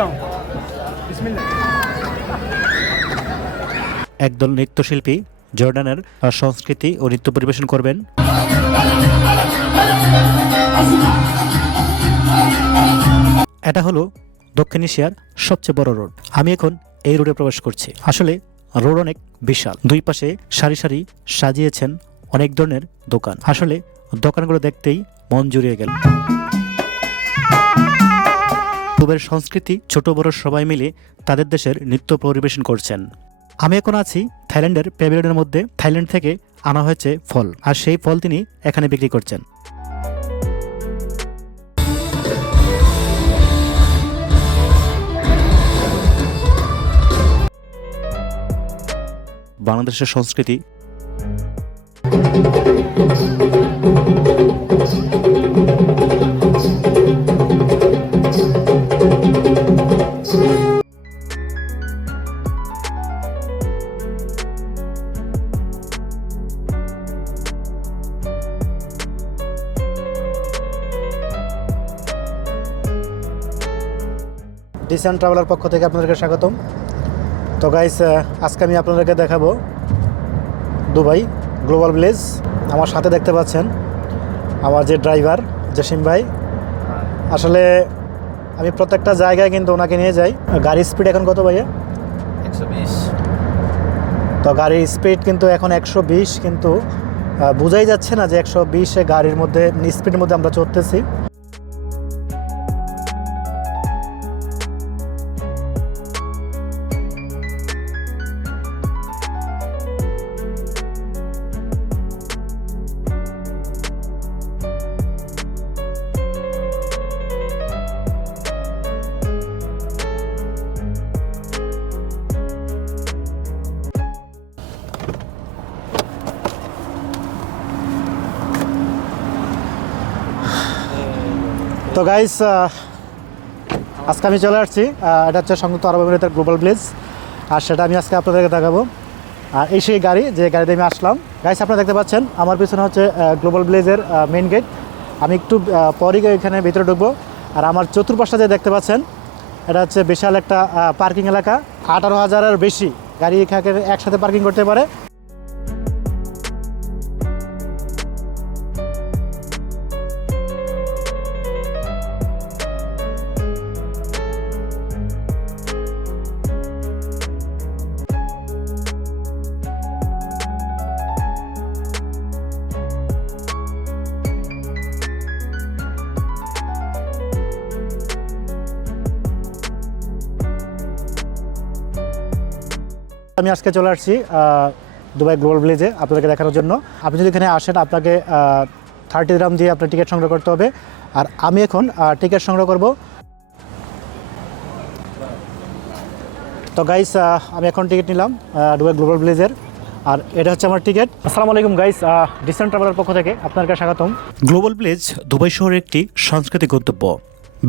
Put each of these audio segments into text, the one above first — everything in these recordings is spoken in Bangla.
Welcome. Bismillah. একদল নৃত্যশিল্পী জর্ডানের সংস্কৃতি ও নৃত্য পরিবেশন করবেন। এটা হলো দক্ষিণ এশিয়ার সবচেয়ে বড় রোড। আমি এখন এই রোডে প্রবেশ করছি। আসলে রোড অনেক বিশাল, দুই পাশে সারি সারি সাজিয়েছেন অনেক ধরনের দোকান। আসলে দোকানগুলো দেখতেই মন জুড়িয়ে গেল। পূবের সংস্কৃতি ছোট বড় সবাই মিলে তাদের দেশের নৃত্য পরিবেশন করছেন। আমি এখন আছি থাইল্যান্ডের প্যাভিলিয়নের মধ্যে। থাইল্যান্ড থেকে আনা হয়েছে ফল, আর সেই ফল তিনি এখানে বিক্রি করছেন। বাংলাদেশের সংস্কৃতি ডিসেন্ট ট্রাভেলার পক্ষ থেকে আপনাদেরকে স্বাগতম। তো গাইস, আজকে আমি আপনাদেরকে দেখাবো দুবাই গ্লোবাল ভিলেজ। আমার সাথে দেখতে পাচ্ছেন আমার যে ড্রাইভার জসিম ভাই। আসলে আমি প্রত্যেকটা জায়গায় কিন্তু ওনাকে নিয়ে যাই। গাড়ির স্পিড এখন কত ভাইয়া? 120। তো গাড়ির স্পিড কিন্তু এখন 120, কিন্তু বোঝাই যাচ্ছে না যে 120 গাড়ির মধ্যে স্পিডের মধ্যে আমরা চড়তেছি। তো গাইস, আজকে আমি চলে আসছি, এটা হচ্ছে সংযুক্ত আরব আমিরাতের গ্লোবাল ভিলেজ, আর সেটা আমি আজকে আপনাদেরকে দেখাবো। আর এই সেই গাড়ি যে গাড়িতে আমি আসলাম। গাইস, আপনারা দেখতে পাচ্ছেন আমার পিছনে হচ্ছে গ্লোবাল ভিলেজের মেইন গেট। আমি একটু পরই এখানে ভিতরে ঢুকবো। আর আমার চতুর্পাশটা যে দেখতে পাচ্ছেন, এটা হচ্ছে বিশাল একটা পার্কিং এলাকা। 18,000-এর বেশি গাড়ি এখানে একসাথে পার্কিং করতে পারে। আমি আজকে চলে আসছি দুবাই গ্লোবাল ভিলেজে আপনাদেরকে দেখানোর জন্য। আপনি যদি এখানে আসেন, আপনাকে 30 দিরহাম দিয়ে আপনার টিকিট সংগ্রহ করতে হবে। আর আমি এখন টিকিট সংগ্রহ করব। তো গাইস, আমি এখন টিকিট নিলাম দুবাই গ্লোবাল ভিলেজের, আর এটা হচ্ছে আমার টিকিট। আসসালামু আলাইকুম গাইস, ডিসেন্ট ট্রাভেলার পক্ষ থেকে আপনাদেরকে স্বাগতম। গ্লোবাল ভিলেজ দুবাই শহরের একটি সাংস্কৃতিক গন্তব্য।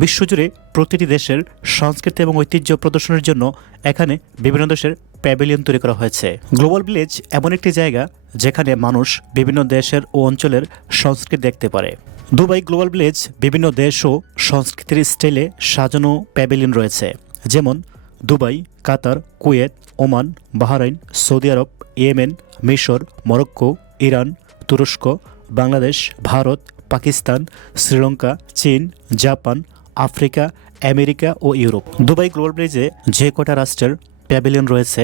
বিশ্বজুড়ে প্রতিটি দেশের সংস্কৃতি এবং ঐতিহ্য প্রদর্শনের জন্য এখানে বিভিন্ন দেশের প্যাভিলিয়ন তৈরি করা হয়েছে। গ্লোবাল ভিলেজ এমন একটি জায়গা যেখানে মানুষ বিভিন্ন দেশের ও অঞ্চলের সংস্কৃতি দেখতে পারে। দুবাই গ্লোবাল ভিলেজ বিভিন্ন দেশ ও সংস্কৃতির স্টাইলে সাজানো প্যাভিলিয়ন রয়েছে, যেমন দুবাই, কাতার, কুয়েত, ওমান, বাহরাইন, সৌদি আরব, ইয়েমেন, মিশর, মরক্কো, ইরান, তুরস্ক, বাংলাদেশ, ভারত, পাকিস্তান, শ্রীলঙ্কা, চীন, জাপান, আফ্রিকা, আমেরিকা ও ইউরোপ। দুবাই গ্লোবাল ভিলেজে যে কটা রাষ্ট্রের প্যাভিলিয়ন রয়েছে,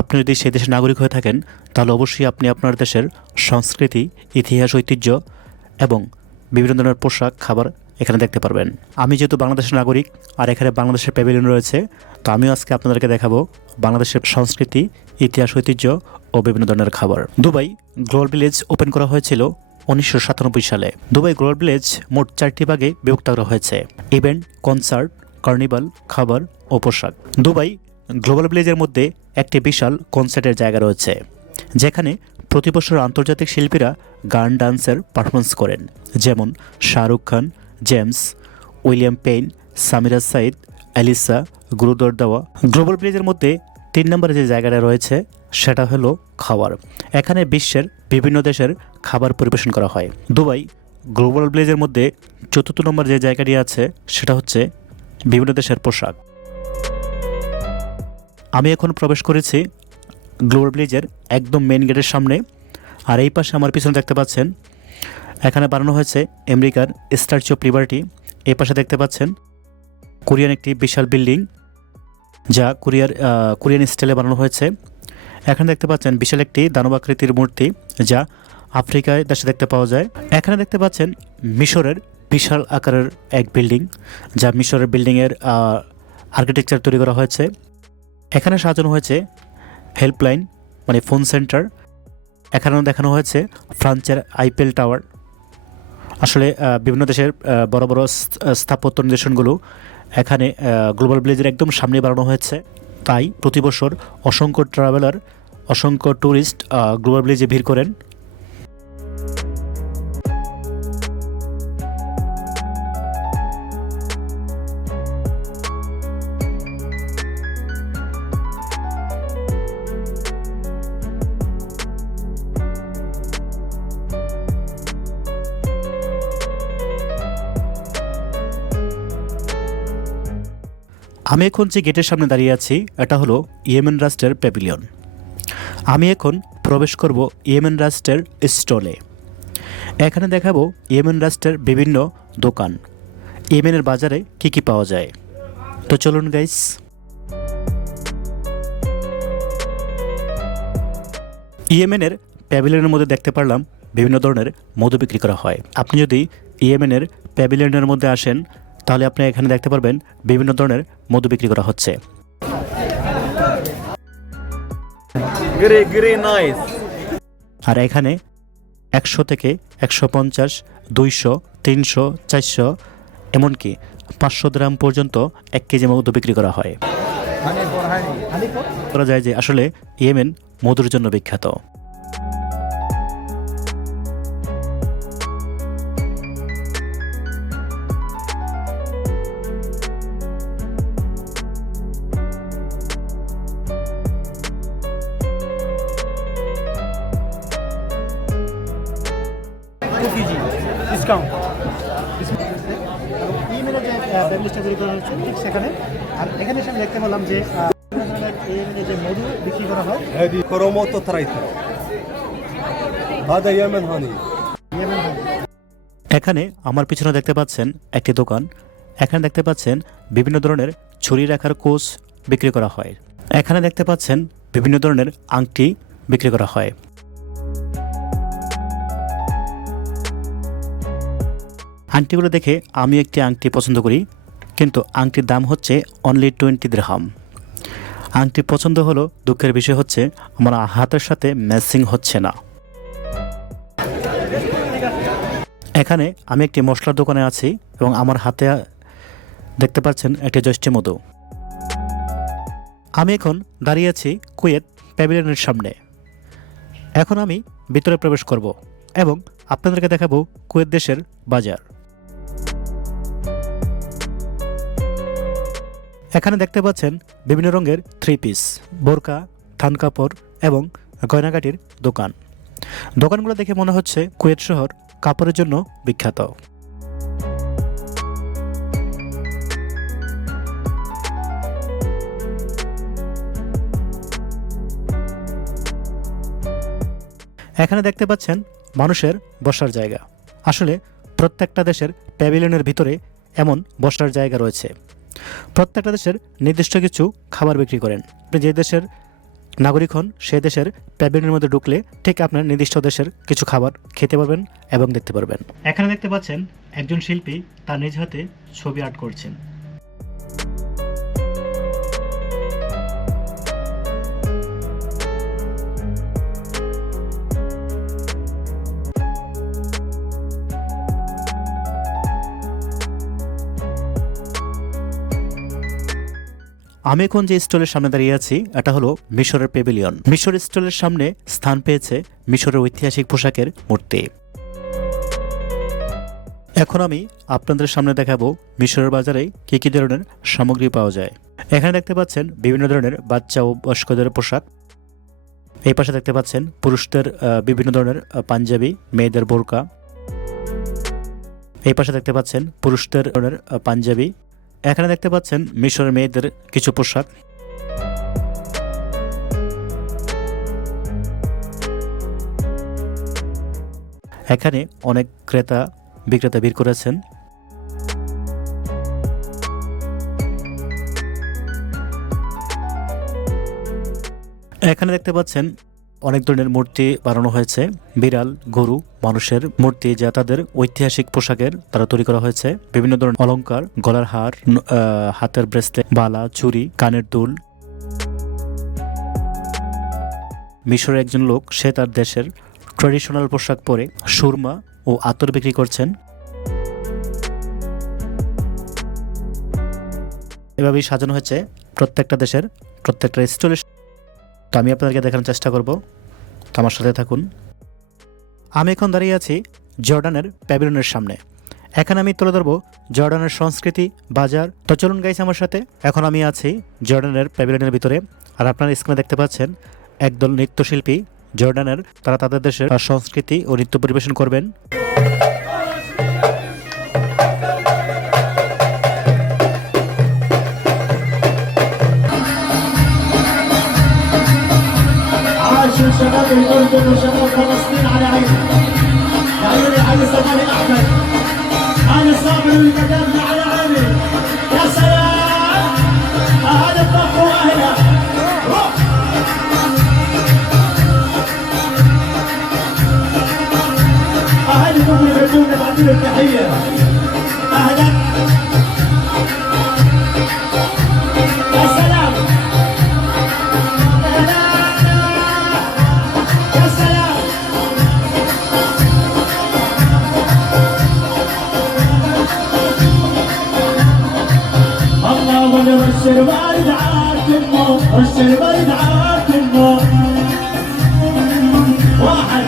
আপনি যদি সেই দেশের নাগরিক হয়ে থাকেন তাহলে অবশ্যই আপনি আপনার দেশের সংস্কৃতি, ইতিহাস, ঐতিহ্য এবং বিভিন্ন ধরনের পোশাক, খাবার এখানে দেখতে পারবেন। আমি যেহেতু বাংলাদেশের নাগরিক আর এখানে বাংলাদেশের প্যাভিলিয়ন রয়েছে, তো আমিও আজকে আপনাদেরকে দেখাবো বাংলাদেশের সংস্কৃতি, ইতিহাস, ঐতিহ্য ও বিভিন্ন ধরনের খাবার। দুবাই গ্লোবাল ভিলেজ ওপেন করা হয়েছিল 1997 সালে। দুবাই গ্লোবাল ভিলেজ মোট 4টি ভাগে বিভক্ত করা হয়েছে: ইভেন্ট, কনসার্ট, কার্নিভাল, খাবার ও পোশাক। দুবাই গ্লোবাল ভিলেজের মধ্যে একটি বিশাল কনসার্টের জায়গা রয়েছে, যেখানে প্রতি বছর আন্তর্জাতিক শিল্পীরা গান, ডান্সের পারফরমেন্স করেন, যেমন Shahrukh Khan, James, William Payne, Samira Said, Alisa, গুরুদর দাওয়া। গ্লোবাল ভিলেজের মধ্যে 3 নম্বরে যে জায়গাটা রয়েছে সেটা হলো খাবার। এখানে বিশ্বের বিভিন্ন দেশের খাবার পরিবেশন করা হয়। দুবাই গ্লোবাল ভিলেজের মধ্যে 4র্থ নম্বর যে জায়গাটি আছে সেটা হচ্ছে বিভিন্ন দেশের পোশাক। আমি এখন প্রবেশ করেছি গ্লোবাল ভিলেজের একদম মেন গেটের সামনে। আর এই পাশে আমার পিছনে দেখতে পাচ্ছেন এখানে বানানো হয়েছে আমেরিকার স্ট্যাচু অফ লিবার্টি। এই পাশে দেখতে পাচ্ছেন কোরিয়ান একটি বিশাল বিল্ডিং, যা কোরিয়ান স্টাইলে বানানো হয়েছে। এখানে দেখতে পাচ্ছেন বিশাল একটি দানবাকৃতির মূর্তি, যা আফ্রিকায় দেশে দেখতে পাওয়া যায়। এখানে দেখতে পাচ্ছেন মিশরের বিশাল আকারের এক বিল্ডিং, যা মিশরের বিল্ডিংয়ের আর্কিটেকচার তৈরি করা হয়েছে। এখানে সাজানো হয়েছে হেল্পলাইন মানে ফোন সেন্টার। এখানেও দেখানো হয়েছে ফ্রান্সের আইফেল টাওয়ার। আসলে বিভিন্ন দেশের বড় বড় স্থাপত্য নিদর্শনগুলো এখানে গ্লোবাল ভিলেজের একদম সামনে বানানো হয়েছে। তাই প্রতি বছর অসংখ্য ট্রাভেলার, অসংখ্য ট্যুরিস্ট গ্লোবাল ভিলেজে ভিড় করেন। আমি এখন যে গেটের সামনে দাঁড়িয়ে আছি এটা হলো ইয়েমেন রাষ্ট্রের প্যাভিলিয়ন। আমি এখন প্রবেশ করব ইয়েমেন রাষ্ট্রের স্টলে। এখানে দেখাবো ইয়েমেন রাষ্ট্রের বিভিন্ন দোকান, ইয়েমেনের বাজারে কি কি পাওয়া যায়। তো চলুন গাইস। ইয়েমেনের প্যাভিলিয়নের মধ্যে দেখতে পারলাম বিভিন্ন ধরনের মধু বিক্রি করা হয়। আপনি যদি ইয়েমেনের প্যাভিলিয়নের মধ্যে আসেন তাহলে আপনি এখানে দেখতে পারবেন বিভিন্ন ধরনের মধু বিক্রি করা হচ্ছে। আর এখানে 100 থেকে 150, 200, 300, 400 এমনকি 500 গ্রাম পর্যন্ত 1 কেজি মধু বিক্রি করা হয়। বলা যায় যে আসলে ইয়েমেন মধুর জন্য বিখ্যাত। ডিসকাউন্ট ইয়েমেনের যে প্যাভিলিয়নটা তৈরি করা হয়েছে ঠিক সেখানে। আর এখানে এসে আমি দেখতে পেলাম যে ইয়েমেনে যে মধু বিক্রি করা হয়। هذه كروموتو ترايتا هذا يمن هاني এখানে আমার পিছনে দেখতে পাচ্ছেন একটি দোকান। এখানে দেখতে পাচ্ছেন বিভিন্ন ধরনের ছুরি রাখার কোচ বিক্রি করা হয়। এখানে দেখতে পাচ্ছেন বিভিন্ন ধরনের আংটি বিক্রি করা হয়। আংটিগুলো দেখে আমি একটি আংটি পছন্দ করি, কিন্তু আংটির দাম হচ্ছে অনলি 20 দিরহাম। আংটি পছন্দ হলো, দুঃখের বিষয় হচ্ছে আমার হাতের সাথে ম্যাচিং হচ্ছে না। এখানে আমি একটি মশলার দোকানে আছি এবং আমার হাতে দেখতে পাচ্ছেন একটি জয়ষ্টি মধু। আমি এখন দাঁড়িয়ে আছি কুয়েত প্যাভিলিয়নের সামনে। এখন আমি ভিতরে প্রবেশ করব এবং আপনাদেরকে দেখাবো কুয়েত দেশের বাজার। এখানে দেখতে পাচ্ছেন বিভিন্ন রঙের 3 পিস, বোরকা, থান কাপড় এবং গয়নাগাটির দোকান। দোকানগুলো দেখে মনে হচ্ছে কুয়েত শহর কাপড়ের জন্য বিখ্যাত। এখানে দেখতে পাচ্ছেন মানুষের বসার জায়গা। আসলে প্রত্যেকটা দেশের প্যাভিলিয়নের ভিতরে এমন বসার জায়গা রয়েছে। প্রত্যেকটা দেশের নির্দিষ্ট কিছু খাবার বিক্রি করেন। আপনি যে দেশের নাগরিক হন সেই দেশের প্যাভিলিয়নের মধ্যে ঢুকলে ঠিক আপনার নির্দিষ্ট দেশের কিছু খাবার খেতে পারবেন এবং দেখতে পারবেন। এখানে দেখতে পাচ্ছেন একজন শিল্পী তার নিজ হাতে ছবি আর্ট করছেন। আমি এখন যে স্টলের সামনে দাঁড়িয়ে আছি এটা হলো মিশরের প্যাভিলিয়ন। মিশর স্টলের সামনে স্থান পেয়েছে মিশরের ঐতিহাসিক পোশাকের মূর্তি। এখন আমি আপনাদের সামনে দেখাবো মিশরের বাজারে কি কি ধরনের সামগ্রী পাওয়া যায়। এখানে দেখতে পাচ্ছেন বিভিন্ন ধরনের বাচ্চা ও বয়স্কদের পোশাক। এই পাশে দেখতে পাচ্ছেন পুরুষদের বিভিন্ন ধরনের পাঞ্জাবি, মেয়েদের বোরকা। এই পাশে দেখতে পাচ্ছেন পুরুষদের ধরনের পাঞ্জাবি। এখানে দেখতে পাচ্ছেন মিশরের মেয়েদের কিছু পোশাক। এখানে অনেক ক্রেতা বিক্রেতা ভিড় করেছেন। এখানে দেখতে পাচ্ছেন অনেক ধরনের মূর্তি বানানো হয়েছে, বিড়াল, গরু, মানুষের মূর্তি, যা তাদের ঐতিহাসিক পোশাকের দ্বারা তৈরি করা হয়েছে। বিভিন্ন ধরনের অলংকার, গলার হার, হাতের ব্রেসলেট, বালা, চুড়ি, কানের দুল। মিশরের একজন লোক, সে তার দেশের ট্র্যাডিশনাল পোশাক পরে সুরমা ও আতর বিক্রি করছেন। এভাবেই সাজানো হয়েছে প্রত্যেকটা দেশের প্রত্যেকটা স্টলে। তো আমি আপনাদেরকে দেখানোর চেষ্টা করব, তো আমার সাথে থাকুন। আমি এখন দাঁড়িয়ে আছি জর্ডানের প্যাভিলিয়নের সামনে। এখানে আমি তুলে ধরবো জর্ডানের সংস্কৃতি, বাজার। তো চলুন গাইস আমার সাথে। এখন আমি আছি জর্ডানের প্যাভিলিয়নের ভিতরে, আর আপনারা স্ক্রিনে দেখতে পাচ্ছেন একদল নৃত্যশিল্পী জর্ডানের, তারা তাদের দেশের সংস্কৃতি ও নৃত্য পরিবেশন করবেন। شباب الأردن وشباب فلسطين على عيني، يا عيني علي صباح الأحمد، علي صابر اللي كتبنا على عيني. يا سلام، أهل الطف وأهله. أهلكم اللي بيجونا بعدين التحية، أهلا. يا سلام. رش الورد عالكمه، رش الورد عالكمه، واحد.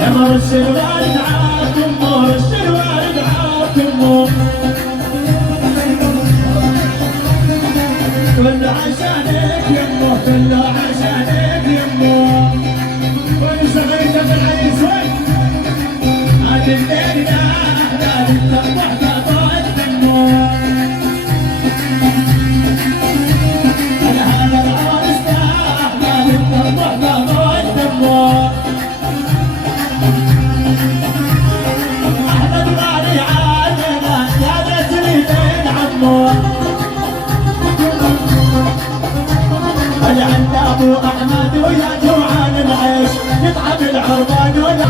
لما رش الورد عالكمه، رش الورد عالكمه، كله عشانك يمه، كله عشانك يمه. وين صغيرك العريس وين؟ عاد الليل ده لازم تفضح قطعت دمه. عند ابو احمد ويا جوعان العيش يطعم العربان ولا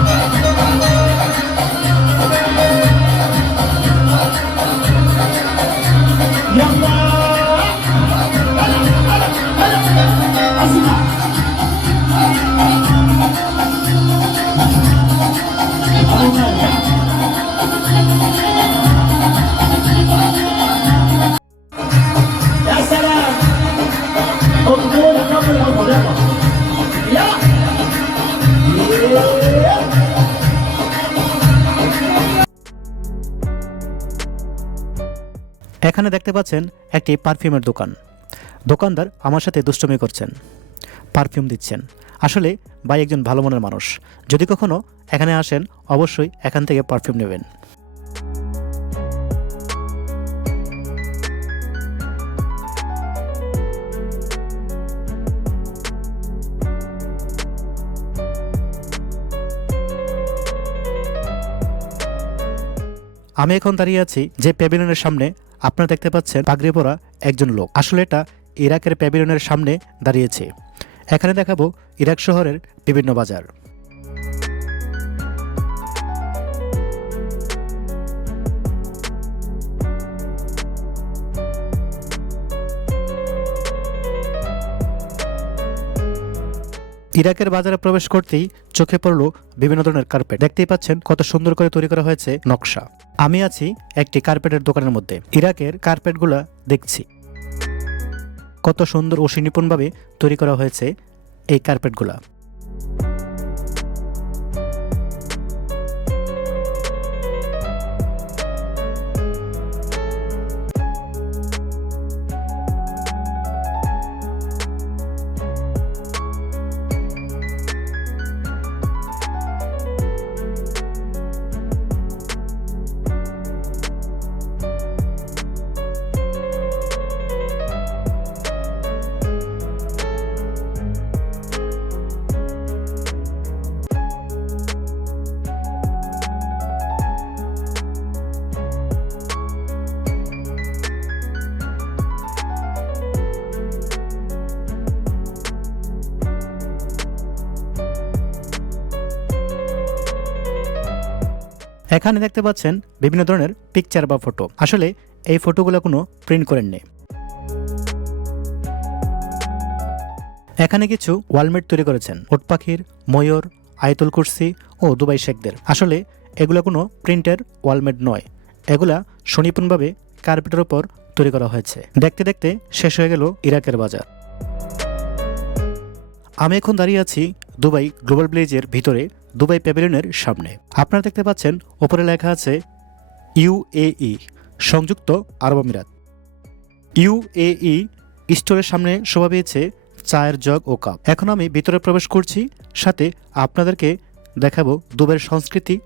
يلا اسمع يا سلام اطلبونا قبل العمر يلا এখানে দেখতে পাচ্ছেন একটি পারফিউমের দোকান। দোকানদার আমার সাথে দুষ্টুমি করছেন, পারফিউম দিচ্ছেন। আসলে ভাই একজন ভালো মনের মানুষ। যদি কখনো এখানে আসেন, অবশ্যই এখান থেকে পারফিউম নেবেন। আমি এখন দাঁড়িয়ে আছি যে প্যাভিলিয়নের সামনে। আপনারা দেখতে পাচ্ছেন পাগড়ি পরা একজন লোক। আসলে এটা ইরাকের প্যাভিলিয়নের সামনে দাঁড়িয়েছে। এখানে দেখাবো ইরাক শহরের বিভিন্ন বাজার। ইরাকের বাজারে প্রবেশ করতেই চোখে পড়লো বিভিন্ন ধরনের কার্পেট। দেখতেই পাচ্ছেন কত সুন্দর করে তৈরি করা হয়েছে নকশা। আমি আছি একটি কার্পেটের দোকানের মধ্যে। ইরাকের কার্পেটগুলা দেখছি কত সুন্দর ও সুনিপুণভাবে তৈরি করা হয়েছে এই কার্পেটগুলা। এখানে দেখতে পাচ্ছেন বিভিন্ন ধরনের পিকচার বা ফটো। আসলে এই ফটোগুলো কোনো প্রিন্ট করেন নেই। এখানে কিছু ওয়ালমেট তৈরি করেছেন উট পাখির, ময়ূর, আয়াতুল কুরসি ও দুবাই শেখদের। আসলে এগুলো কোনো প্রিন্টের ওয়ালমেট নয়, এগুলা সুনিপুণভাবে কার্পেটের উপর তৈরি করা হয়েছে। দেখতে দেখতে শেষ হয়ে গেল ইরাকের বাজার। আমি এখন দাঁড়িয়ে আছি দুবাই গ্লোবাল ভিলেজের ভিতরে দুবাই প্যাভিলিয়নের সামনে। আপনারা দেখতে পাচ্ছেন ওপরে লেখা আছে UAE, সংযুক্ত আরব আমিরাত। UAE স্টোরের সামনে শোভা পেয়েছে চায়ের জগ ও কাপ। এখন আমি ভিতরে প্রবেশ করছি, সাথে আপনাদেরকে দেখাবো দুবাইয়ের সংস্কৃতি।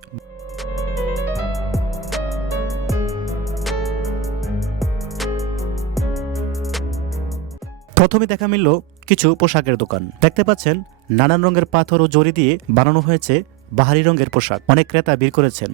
প্রথমে দেখা মিলল কিছু পোশাকের দোকান। দেখতে পাচ্ছেন নানান রঙের পাথর ও জরি দিয়ে বানানো হয়েছে বাহারি রঙের পোশাক। অনেক ক্রেতা ভিড় করেছেন।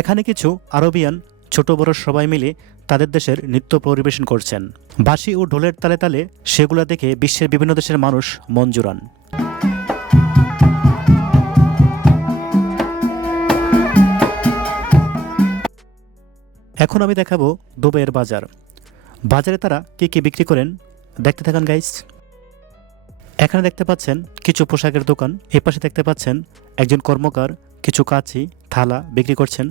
এখানে কিছু আরবিয়ান ছোট বড় সবাই মিলে তাদের দেশের নৃত্য পরিবেশন করছেন। বাঁশি ও ঢোলের তালে তালে সেগুলো দেখে বিশ্বের বিভিন্ন দেশের মানুষ মন জুড়ান। এখন আমি দেখাবো দুবাইয়ের বাজার। বাজারে তারা কি কি বিক্রি করেন দেখতে থাকুন গাইস। এখানে দেখতে পাচ্ছেন কিছু পোশাকের দোকান। এই পাশে দেখতে পাচ্ছেন একজন কর্মকার কিছু কাঁচি থালা বিক্রি করছেন।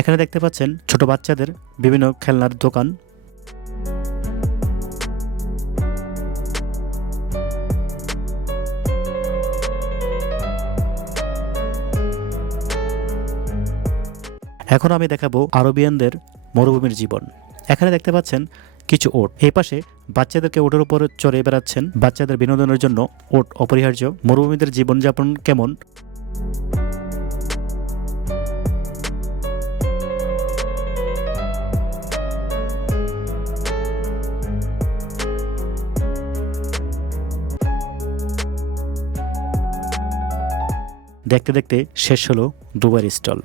এখানে দেখতে পাচ্ছেন ছোট বাচ্চাদের বিভিন্ন খেলনার দোকান। এখন আমি দেখাবো আরবিয়ানদের মরুভূমির জীবন। এখানে দেখতে পাচ্ছেন কিছু ওট। এই পাশে বাচ্চাদেরকে ওটের উপর চড়ে বেড়াচ্ছেন। বাচ্চাদের বিনোদনের জন্য ওট অপরিহার্য। মরুভূমিদের জীবনযাপন কেমন দেখতে দেখতে শেষ হলো দুবাইয়ের স্টল।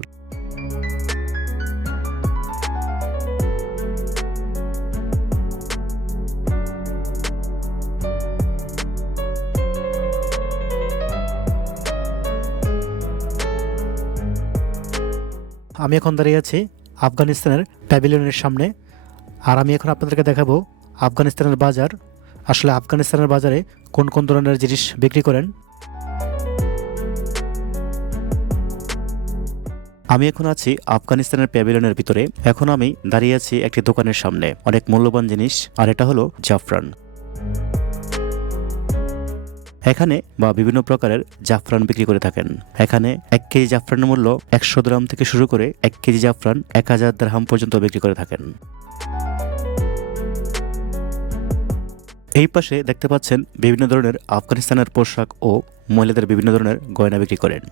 আমি এখন দাঁড়িয়ে আছি আফগানিস্তানের প্যাভিলিয়নের সামনে, আর আমি এখন আপনাদেরকে দেখাবো আফগানিস্তানের বাজার। আসলে আফগানিস্তানের বাজারে কোন কোন ধরনের জিনিস বিক্রি করেন। আমি এখন আছি আফগানিস্তানের প্যাভিলিয়নের ভিতরে। এখন আমি দাঁড়িয়ে আছি একটি দোকানের সামনে। অনেক মূল্যবান জিনিস, আর এটা হলো জাফরান। এখানে বা বিভিন্ন প্রকারের জাফরান বিক্রি করে থাকেন। এখানে 1 কেজি জাফরানের মূল্য 100 দিরহাম থেকে শুরু করে 1 কেজি জাফরান 1000 দিরহাম পর্যন্ত বিক্রি করে থাকেন। এই পাশে দেখতে পাচ্ছেন বিভিন্ন ধরনের আফগানিস্তানের পোশাক ও মহিলাদের বিভিন্ন ধরনের গয়না বিক্রি করেন।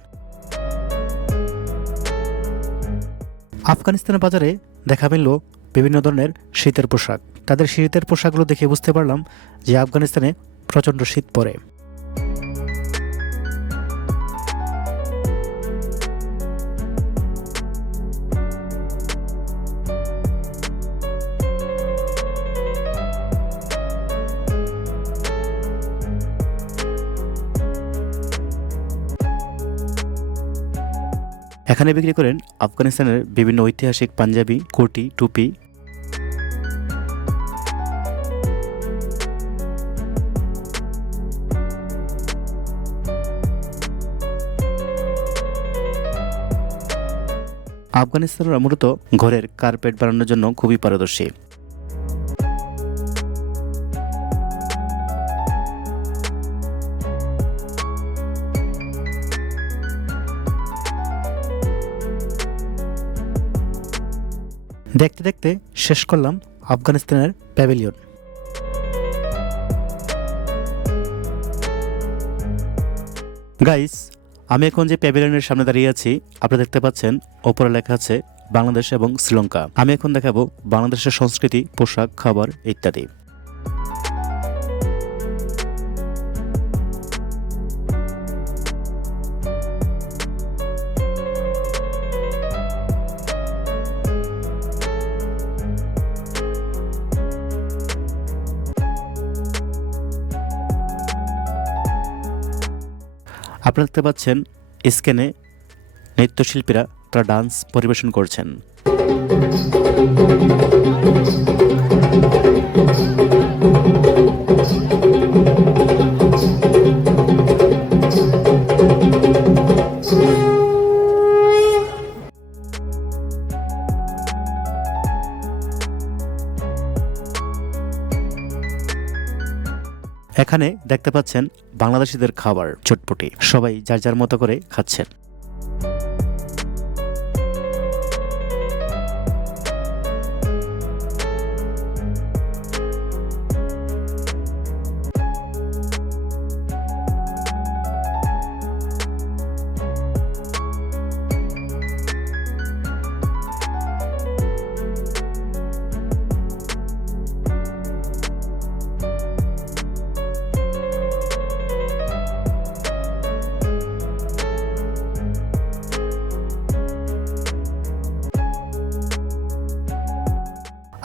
আফগানিস্তানের বাজারে দেখা মিলল বিভিন্ন ধরনের শীতের পোশাক। তাদের শীতের পোশাকগুলো দেখে বুঝতে পারলাম যে আফগানিস্তানে প্রচণ্ড শীত পড়ে। এখানে বিক্রি করেন আফগানিস্তানের বিভিন্ন ঐতিহাসিক পাঞ্জাবি, কোটি, টুপি। আফগানিস্তানরা মূলত ঘরের কার্পেট বানানোর জন্য খুবই পারদর্শী। দেখতে দেখতে শেষ করলাম আফগানিস্তানের প্যাভিলিয়ন। গাইস, আমি এখন যে প্যাভিলিয়নের সামনে দাঁড়িয়ে আছি, আপনারা দেখতে পাচ্ছেন ওপরে লেখা আছে বাংলাদেশ এবং শ্রীলঙ্কা। আমি এখন দেখাবো বাংলাদেশের সংস্কৃতি, পোশাক, খাবার ইত্যাদি। আপনারা দেখতে পাচ্ছেন স্ক্রিনে নৃত্যশিল্পীরা তারা ডান্স পরিবেশন করছেন। এখানে দেখতে পাচ্ছেন বাংলাদেশিদের খাবার চটপটি, সবাই যার যার মতো করে খাচ্ছেন।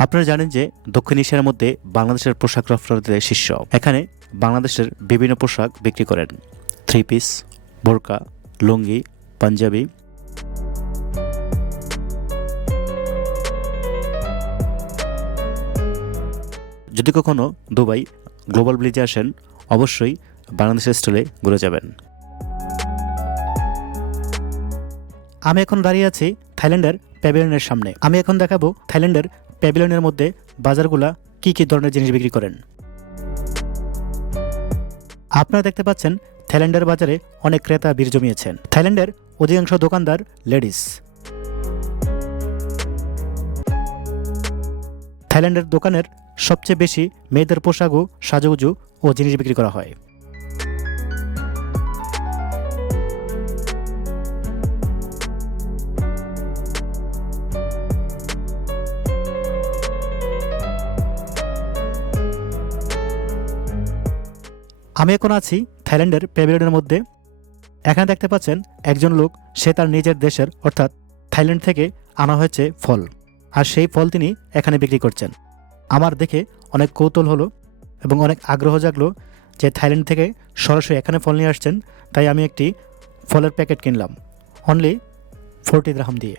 আপনারা জানেন যে দক্ষিণ এশিয়ার মধ্যে বাংলাদেশের পোশাক রফতানিতে শীর্ষ। এখানে বাংলাদেশের বিভিন্ন পোশাক বিক্রি করেন, 3 পিস, বোরকা, লুঙ্গি, পাঞ্জাবি। যদি কখনো দুবাই গ্লোবাল ভিলেজে আসেন, অবশ্যই বাংলাদেশের স্টলে ঘুরে যাবেন। আমি এখন দাঁড়িয়ে আছি থাইল্যান্ডের প্যাভিলিয়নের সামনে। আমি এখন দেখাবো থাইল্যান্ডের প্যাভিলিয়নের মধ্যে বাজারগুলা কি কি ধরনের জিনিস বিক্রি করেন। আপনারা দেখতে পাচ্ছেন থাইল্যান্ডের বাজারে অনেক ক্রেতা ভিড় জমিয়েছেন। থাইল্যান্ডের অধিকাংশ দোকানদার লেডিস। থাইল্যান্ডের দোকানের সবচেয়ে বেশি মেয়েদের পোশাক ও সাজুগুজু ও জিনিস বিক্রি করা হয়। আমি এখন আছি থাইল্যান্ডের প্যাভিলিয়নের মধ্যে। এখানে দেখতে পাচ্ছেন একজন লোক, সে তার নিজের দেশের অর্থাৎ থাইল্যান্ড থেকে আনা হয়েছে ফল, আর সেই ফল তিনি এখানে বিক্রি করছেন। আমার দেখে অনেক কৌতূহল হলো এবং অনেক আগ্রহ জাগলো যে থাইল্যান্ড থেকে সরাসরি এখানে ফল নিয়ে আসছেন। তাই আমি একটি ফলের প্যাকেট কিনলাম অনলি 40 দিরহাম দিয়ে।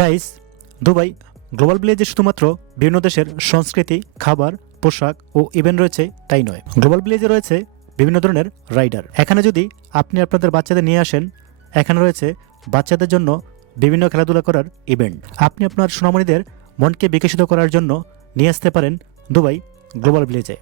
গাইস, দুবাই গ্লোবাল ভিলেজে শুধুমাত্র বিভিন্ন দেশের সংস্কৃতি, খাবার, পোশাক ও ইভেন্ট রয়েছে তাই নয়, গ্লোবাল ভিলেজে রয়েছে বিভিন্ন ধরনের রাইডার। এখানে যদি আপনি আপনাদের বাচ্চাদের নিয়ে আসেন, এখানে রয়েছে বাচ্চাদের জন্য বিভিন্ন খেলাধুলা করার ইভেন্ট। আপনি আপনার সোনামণিদের মনকে বিকশিত করার জন্য নিয়ে আসতে পারেন দুবাই গ্লোবাল ভিলেজে।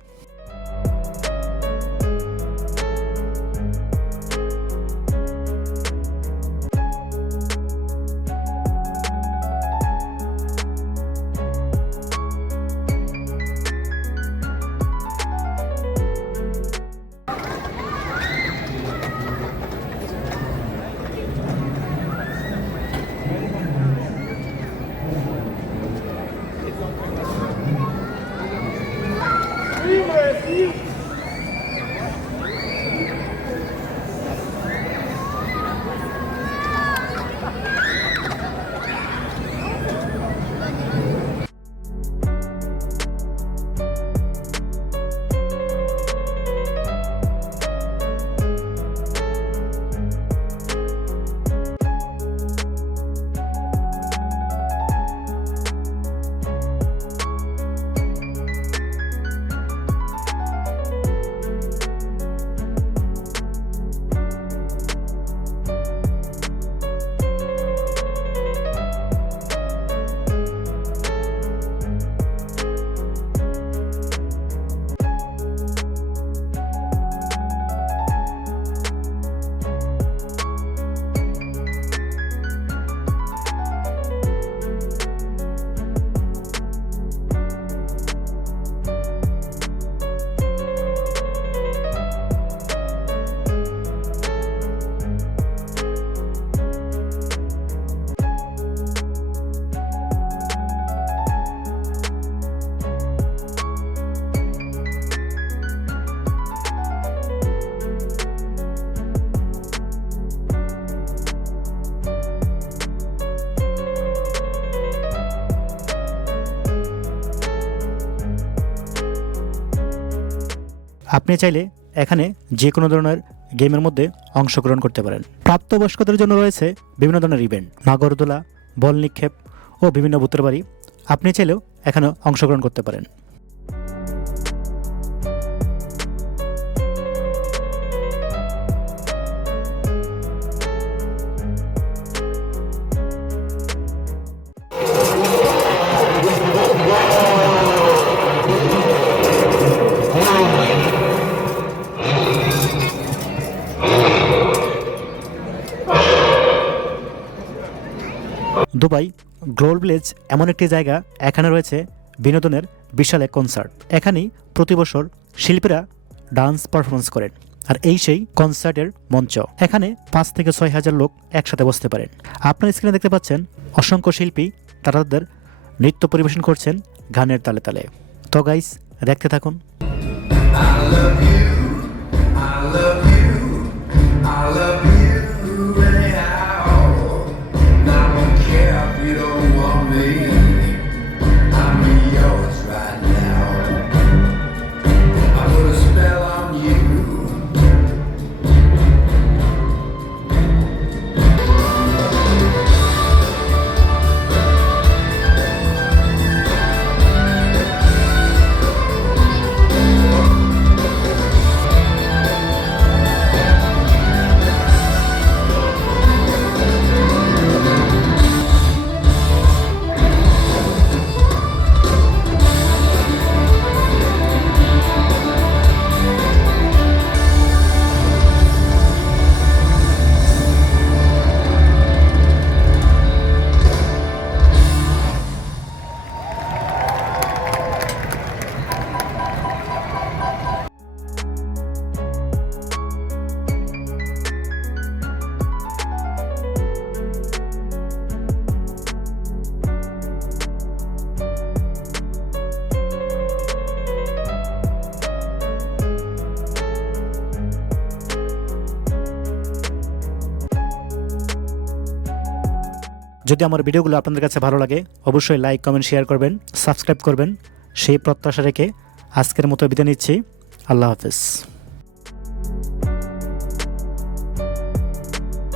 আপনি চাইলে এখানে যে কোনো ধরনের গেমের মধ্যে অংশগ্রহণ করতে পারেন। প্রাপ্তবয়স্কদের জন্য রয়েছে বিভিন্ন ধরনের ইভেন্ট, নাগরদোলা, বল নিক্ষেপ ও বিভিন্ন ভূতের বাড়ি। আপনি চাইলেও এখানে অংশগ্রহণ করতে পারেন। দুবাই গ্লোবাল ভিলেজ এমন একটি জায়গা, এখানে রয়েছে বিনোদনের বিশাল এক কনসার্ট। এখানেই প্রতি বছর শিল্পীরা ডান্স পারফরমেন্স করেন, আর এই সেই কনসার্টের মঞ্চ। এখানে 5 থেকে 6 হাজার লোক একসাথে বসতে পারেন। আপনার স্ক্রিনে দেখতে পাচ্ছেন অসংখ্য শিল্পী, তারা তাদের নৃত্য পরিবেশন করছেন গানের তালে তালে। তো গাইস, দেখতে থাকুন। যদি আমার ভিডিওগুলো আপনাদের কাছে ভালো লাগে, অবশ্যই লাইক, কমেন্ট, শেয়ার করবেন, সাবস্ক্রাইব করবেন। সেই প্রত্যাশা রেখে আজকের মতো বিদায় নিচ্ছি। আল্লাহ হাফেজ।